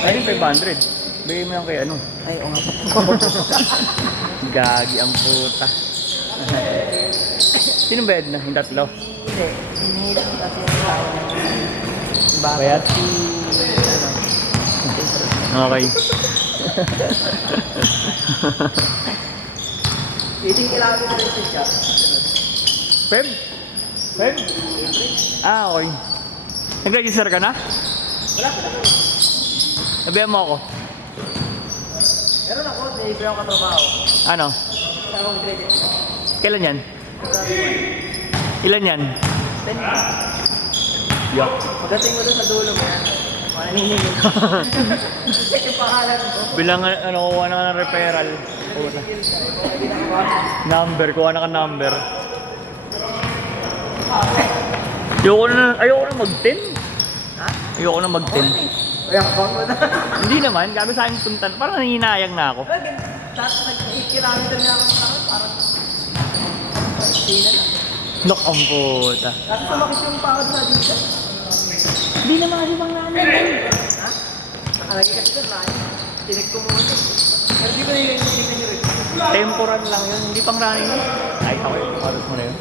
Ay, yung 500. Bigay mo yan kay ano. Ay, o nga po. Gagi ang puta. Sinong bayad na? Yung tatlo? Hindi. Hinihilip ko kasi yung tao ng bago. Bayad? Si, Okay. Pwedeng kailangan ko na rin sa chat. Feb? Feb? Ah, okay. Nag-register ka na? Wala ko na. Nabihan mo ako. Meron ako, nilibre ako katrabaho. Ano? Sa akong credit. Kailan yan? Ilan yan? 10 na. Yak. Pagdating mo doon sa dulo mo yan. Maniningin. Check yung pangalan ko. Bilang ano, kuha na ka ng referral. Puta. Number, kuha na ka number. Ayoko na mag-10. Ha? Ayoko na mag-10. Kaya bang mo na. Hindi naman, gabi sa akin puntan. Parang nanginayang na ako. Tapos nag-8 kilometer na ako sa akin. Parang hindi na lang. Nok ang puta. Tapos sumakit yung pahod na dito. Hindi naman kasi pang namin. Ha? Nakalagay kasi doon lang. Tinig ko muna. Pero di ba yung hindi ka nyo-rin? Temporal lang yun, hindi pang running yun. Ay, ako yun, paros mo na yun.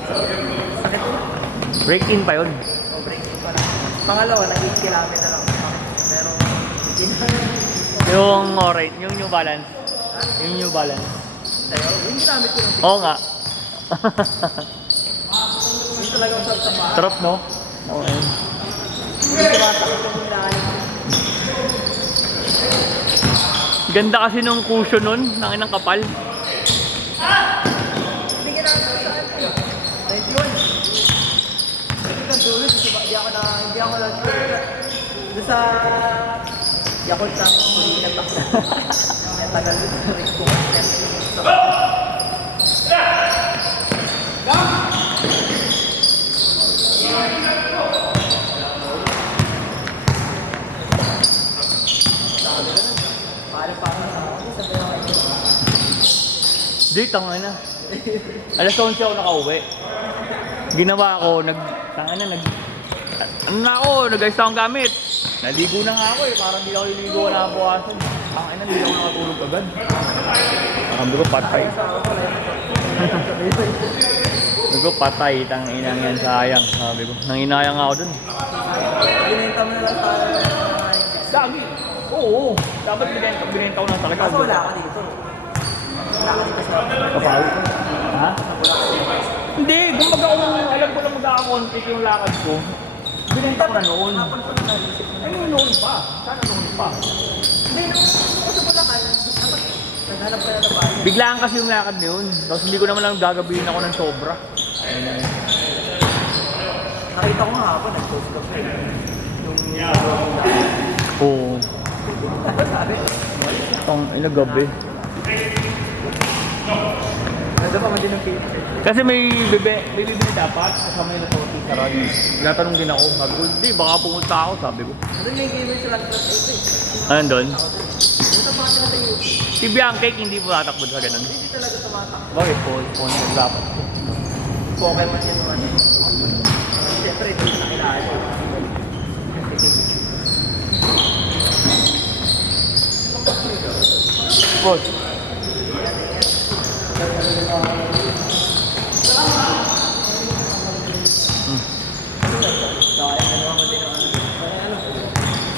Sakit mo. Break-in pa yun. O break pa lang. Pangalawa, nag-8 kilometer ako. Pero hindi na. Yung alright, yung New Balance. Ha? Yung New Balance. Sa'yo? Yung ginamit ko yung Oo nga. Yung talagang sa bahay. Sarap, no? Okay. Hindi tumatakot yung hinahanap ko. Ganda kasi nung cushion nun, nangin ng kapal. Hindi ginamit ko sa akin. 91. Hindi ka dulo. Hindi ako na doon sa Yakult na hindi na takot. Ang tagal doon sa rin ko. Di, tanga na. Alas 11 ako nakauwi. Ginawa ko, ano na ako, nag-ayos na akong gamit. Naligo na nga ako eh, parang di ako liligo na buwasan. Tanga na, hindi ako nakatulog agad. Sabi ko, patay. Sabi ko, patay, tanginang yan, sayang. Sabi ko, nanginayang ako dun. Binenta mo na lang tayo. Dagi! Oo, dapat binenta ko na talaga. Kaso wala ka dito. Wala ka dito sa Kapawi? Ha? Hindi, kumbaga kung alam ko na magkakakontik yung lakad ko, binenta ko na noon. hapon ko na naisip mo. Ano yung noon pa? Sana noon pa. Hindi, nung sa Bulacan, dapat naghanap ka na ng bahay. Biglaan kasi yung lakad na yun. Tapos hindi ko naman lang gagabihin ako ng sobra. Nakita ko nga hapon, nag-post ka pa. Yung Oo. sabi, Tang ina gabi. nandun pa man din ng page. Kasi may bibili dapat kasama nila sa Sarad. Tinatanong din ako. Sabi ko, hindi, baka pumunta ako, sabi ko. Nandun may gamer sila ng plus 8 eh. Ano doon? Punta pa sila sa YouTube. Si Bianca hindi po tatakbo sa ganun. Hindi talaga tumatak. Bakit? Phone dapat. Pokemon yun naman. Siyempre, hindi na kailangan. Boss.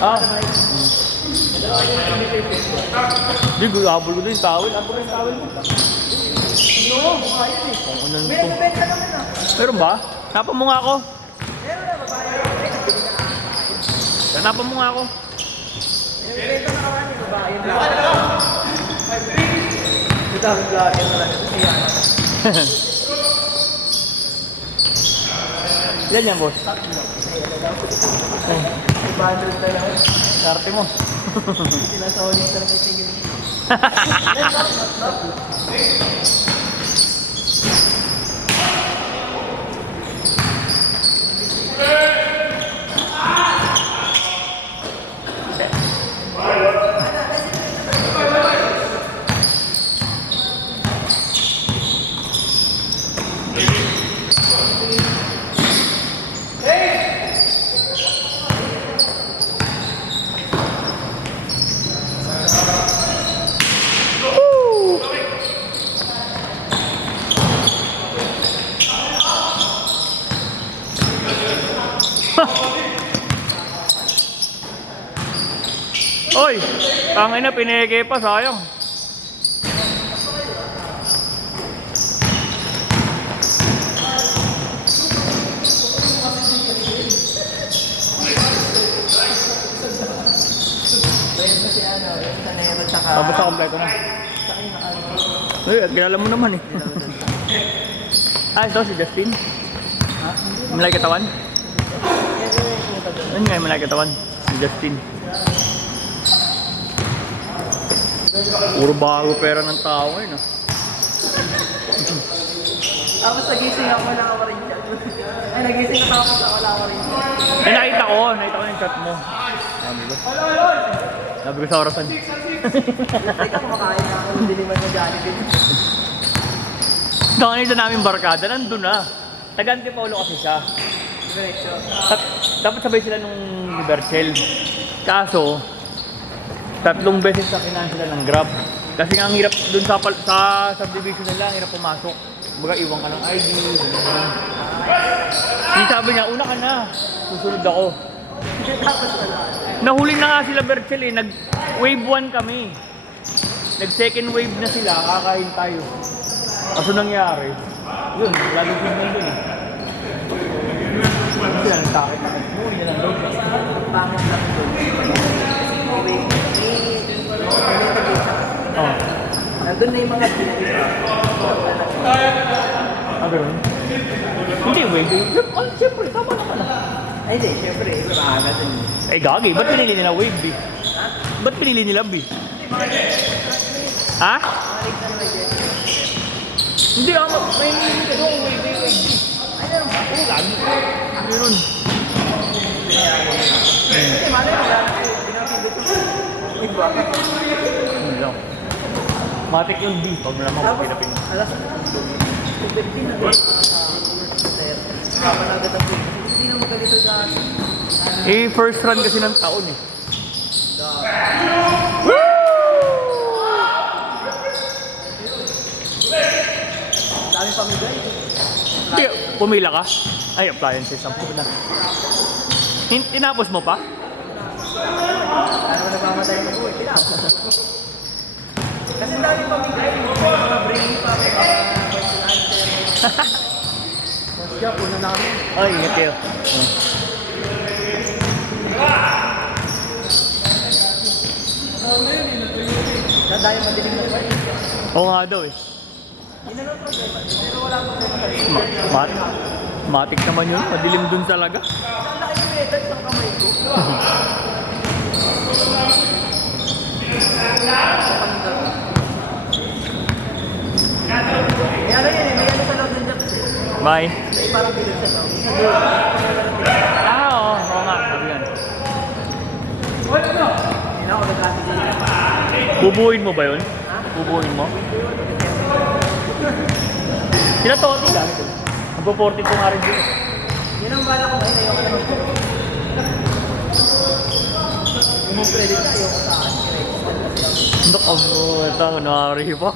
Ah. Di, gulabol ko din yung towel. Ano ba yung towel mo? Oo, kaya eh. Ano na May ito? nagbenta naman ah. Meron ba? Hanapan mo nga ako. Meron na, babae. Hanapan mo nga ako. May nagbenta na kawan yung babae. Ito ang vlogger talaga. Ito siya. Ilan yan, boss? 500 na lang. Sarte mo. Sinasawalin talaga yung tingin. Oy! Tangin na, pineke pa, sayang. Pwede ba si ano, yung Sanero tsaka... Tapos sa kompleto na. Tsaka yung ano. Uy, at kilala mo naman eh. Ah, ito si Justin. Ha? Malay katawan? Yan yung pumunta doon. Ano nga yung malay katawan? Si Justin. Puro bago pera ng tao ngayon ah. Tapos nagising ako na ako rin dyan. Ay, nagising ako tapos ako na ako rin dyan. Eh, nakita ko yung chat mo. Sabi ko. Sabi ko sa orasan. Nakita ko makain na ako ng diliman ng Jollibee. Dahil isa namin barkada, nandun na. Taga Antipolo kasi siya. Diretso. Dapat sabay sila nung ni Berchel. Kaso, 3 beses sa kinahan sila ng Grab. Kasi nga ang hirap dun sa subdivision nila, ang hirap pumasok. Baga iwan ka ng ID. Yung sabi niya, una ka na. Susunod ako. Tapos wala. Nahuli na nga sila Berchel eh. Nag-wave 1 kami. Nag-second wave na sila, kakain tayo. Kaso nangyari, yun, laging signal dun eh. Hindi sila nagtakit-takit. Muli na lang daw siya. Ang pangit lang doon. Wait, Oo. nandun na yung mga pinag-iba. Ah, ganun? Hindi, wave. Ah, siyempre, tama naman ah. Ay, hindi, syempre, maaga dun. Eh, gagi, ba't pinili nila wave B? Ha? Ba't pinili nila B? Ha? Marik na naman dyan. Hindi ah, may nilili ka doon, wave B, wave B. Ay, naman ba? Oo, lagi. Ano yun? Kasi malay mo, pinapindot ko. Iba. Hindi lang. Matik yung B, pag mo naman Tapos, pinapin. alas 2:15 na ba? Sir, haba na agad ang food. Hindi na magalito dati. Eh, first run kasi ng taon eh. Daming pamigay. Hindi, pumila ka? Ay, appliances, ang puto na. Tinapos mo pa? Ano nagmamatay ng buhay? Kasi daming pamigay. May mga brainy pa. May mga question answer. Mas siya, puno namin. Ay, ingat kayo. Dahil madilim na buhay. Oo nga daw eh. Hindi na lang problema. Pero wala problema pa rin. Matik naman yun, madilim dun talaga. Ang laki ng medal sa kamay ko. May ano yan eh, may ano sa loob ng Japs eh. Bye. May parang bilog sa loob. Sa dulo. Ah, oo nga, sabi yan. Hindi na ako nagkatigil na. Bubuhin mo ba yun? Ha? Bubuhin mo? Sila Toti lang ito. Magpo-42 nga rin dito. Yun ang bala ko ngayon, ayoko na mag-credit. Yung mag-credit na, ayoko sa akin. Dok, ito, nari pa.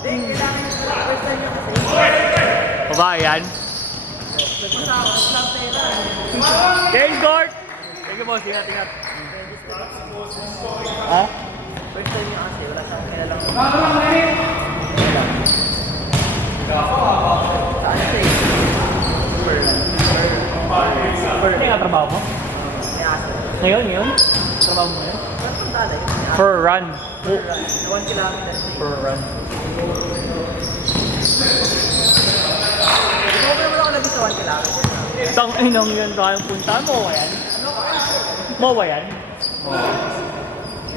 Hindi, kailangan yung first time nyo kasi. Babae yan. Nagpasawa, isang pera. James Gort! Thank you boss, ingat. Ha? First time nyo kasi, wala siyang kilalang. Saan siya eh? Ano nga trabaho mo? May asa. Ngayon? Trabaho mo ngayon? Saan pang talay? May asa. Per run. Oh, 1 kilometer. per run. Ito ko naman ako naging sa 1 kilometer. Tang inang yun tayong punta mo ba yan? Ano ka? Mo ba yan?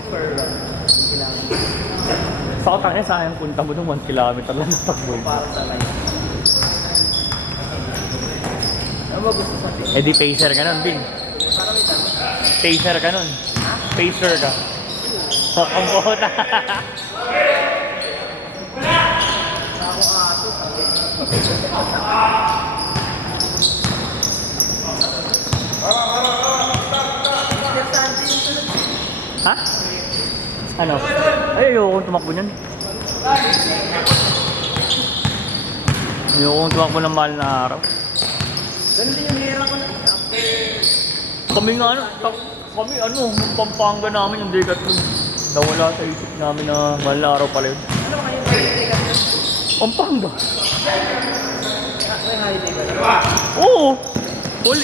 Per run. 1 kilometer. Sa katangin, sayang punta mo ng 1 kilometer lang ng takbo. Para sa life. Ano ba gusto sa atin? Eh di pacer ka nun, Bing. Para may tanong. Pacer ka nun. Pacer ka. Ang bota. Ako ato. Mr. Santi yung sunod. Ha? Ano? Ay, ayokong tumakbo niyan. Ayokong tumakbo ng mahal na araw. Ganun din yung hira ko na isa. Kami nga ano, kami ano, Pampanga namin yung Decathlon. Nawala sa isip namin na mahal na araw pala yun. Ano ba kayo holiday ka? Pampanga. May holiday ba? Oo.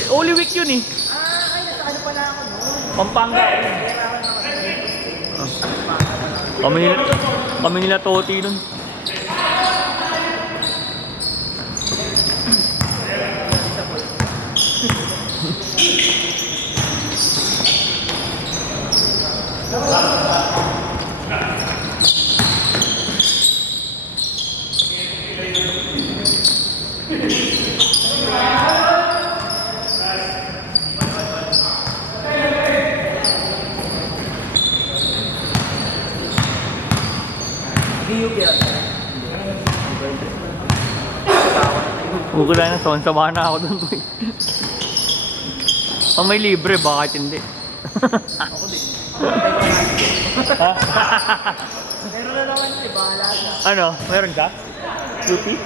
Holy Week yun eh. Ay, nasa ano pala ako noon. Pampanga. Kami nila Toti nun. BUP yan. Bukod na son, samahan na ako doon. Pag may libre, bakit hindi? Ako din. Ha? Meron na naman si bahala ka. Ano? Meron ka? Duty?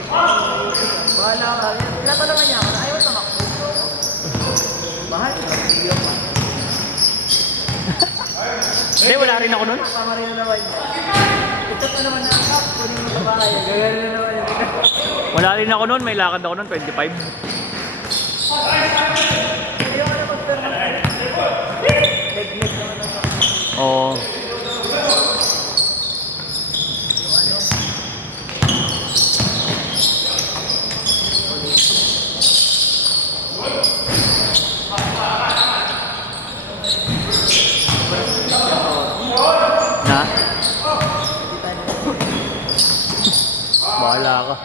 Bahala ka. Tinatanungan niya ako na ayaw tumakbo. Mahal ka. Video pa. Hindi, wala rin ako nun. Tama rin na naman niya. Ito pa naman na ako. Kunin mo sa bahay. Gagano na naman yung Wala rin ako nun, may lakad ako nun, 25. Hindi ako na mag-perma. Leg-leg naman ako. Oo. Na? Bahala ka.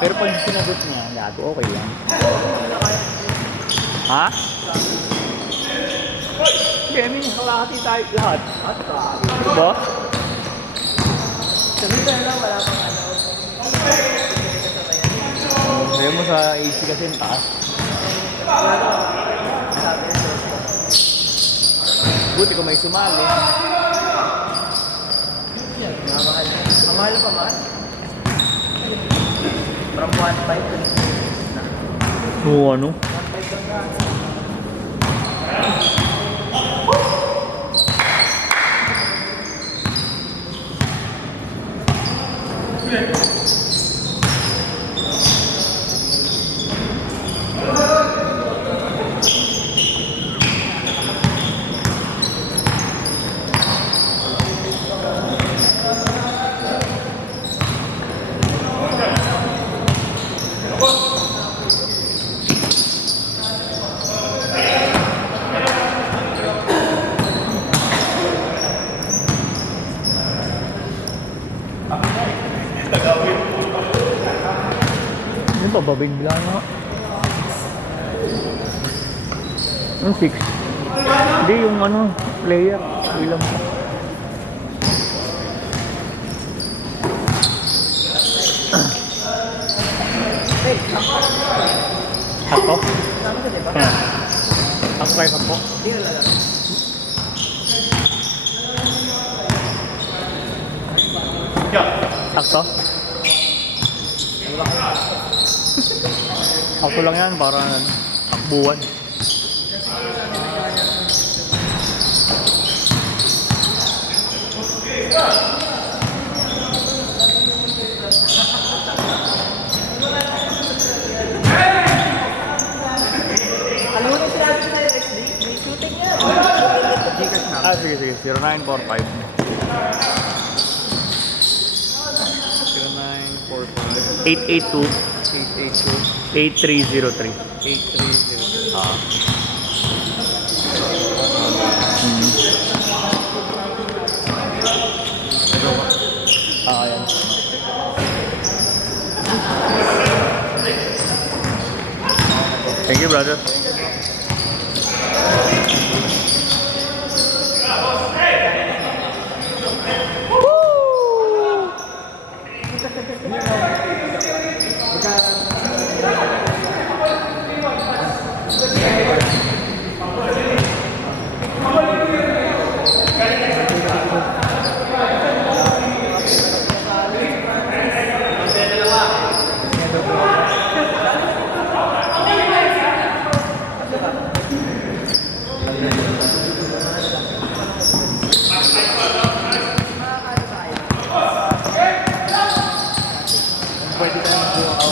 Pero pag sinagot niya, gago, okay lang. Ha? Hindi, I mean, kalahati tayo lahat. Diba? Sabi na lang, wala pang ano. Sabi mo sa AC kasi yung taas. Sabi na Buti ko may sumali. mahal. Ang mahal pa mahal. From 1.5 to 6 na. Oo, ano? 1.5 lang na. Ano ba, babigla na? Yung 6. Hindi, yung ano, player. Ilang pa. Hey, ako. Ako? Sabi ka diba? Yeah. Ako kayo po. Hindi na lang. Sakto? Ako lang yan, para takbuhan. Ano na sinabi ko sa SD? May shooting yan. Gcash na. Ah, sige, sige. 0945. 0945. 882. 8303. Ah. Ah, yan. Thank you, brother.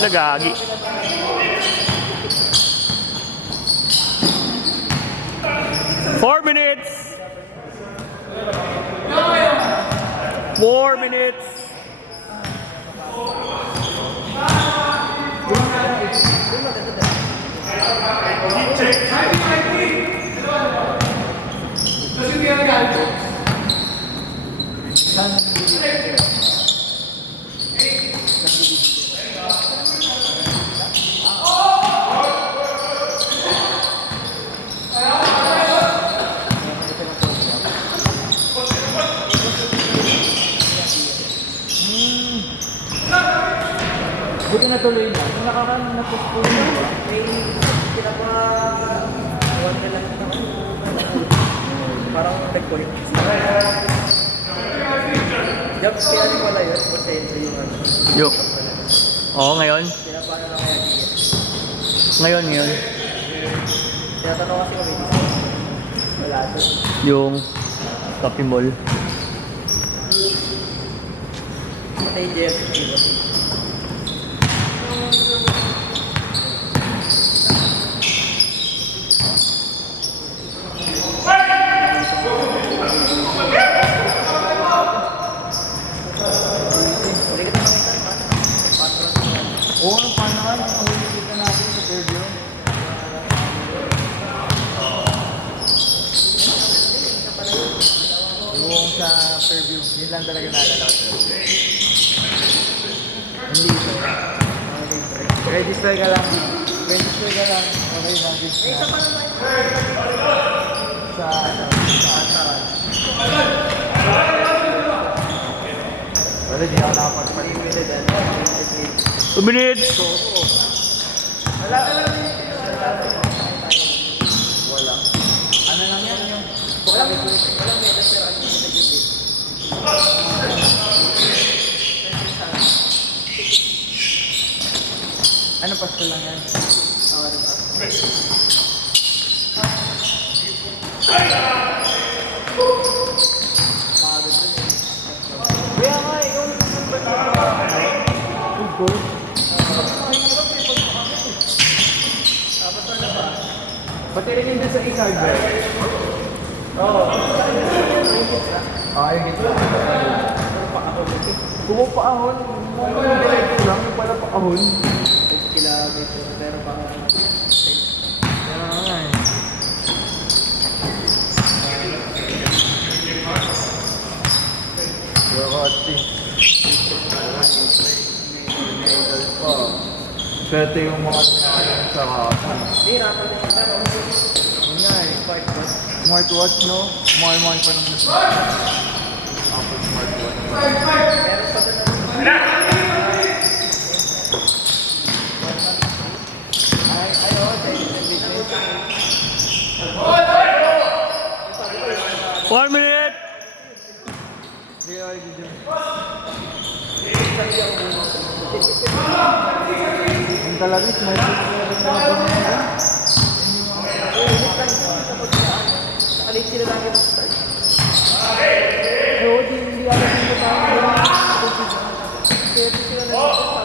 pala, gagi. Four minutes. 4 minutes. Buti natuloy na. Kung nakaraan na po na, may kinapa 1 na lang naman. Parang nag-point. Jobs kaya rin wala yun. Pasensya yung ano. Yo. Oo, ngayon. Kinapa na lang kaya ticket. Ngayon. Tinatanong kasi kami. Wala to. Yung shopping mall. Matay Jeff. Oo, paano nga? Nahuli ka natin sa Fairview. Yung sa Fairview, yun lang talaga naalala ko. Hindi ito. Register ka lang. Register ka lang. Okay, mag-register. Sa wala, di ako nakapagpalipid dyan. 2 minutes! Wala. Ano lang yan yung... Walang metas pero ano yung nag-ibig. Ano pasto lang yan? Ano pa? Kaya nga, yung Good. tapos ano pa? Pati rin yun sa e-card ba? Oo. Ay, gito. Pumapaahon. Diretso lang yung pala paahon. 6 kilometers, pero pang Yan nga eh. Yoroti. Swerte yung mga sa kasa. Hindi, rapat na yung pero Yun nga eh. Smartwatch, no? Mahal-mahal pa naman sa Apple smartwatch. meron pa doon ay, oo, dahil nag-business. 1 minute! Sige, ay, dito. Ang talaga, smartwatch na rin na Nakalit sila lang yung start. Oo, hindi alam yung matawag. Kaya sila lang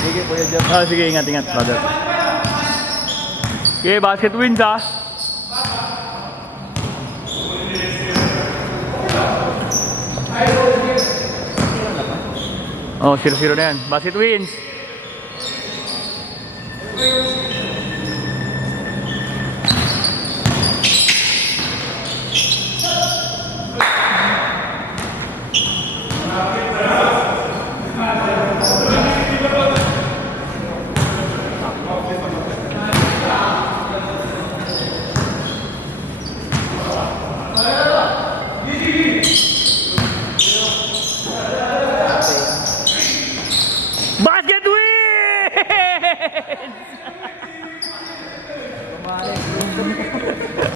Sige, Kuya Jeff. Ah, sige, ingat, brother. Okay, basket wins, ah. Oh, 0-0 na yan. Basket wins.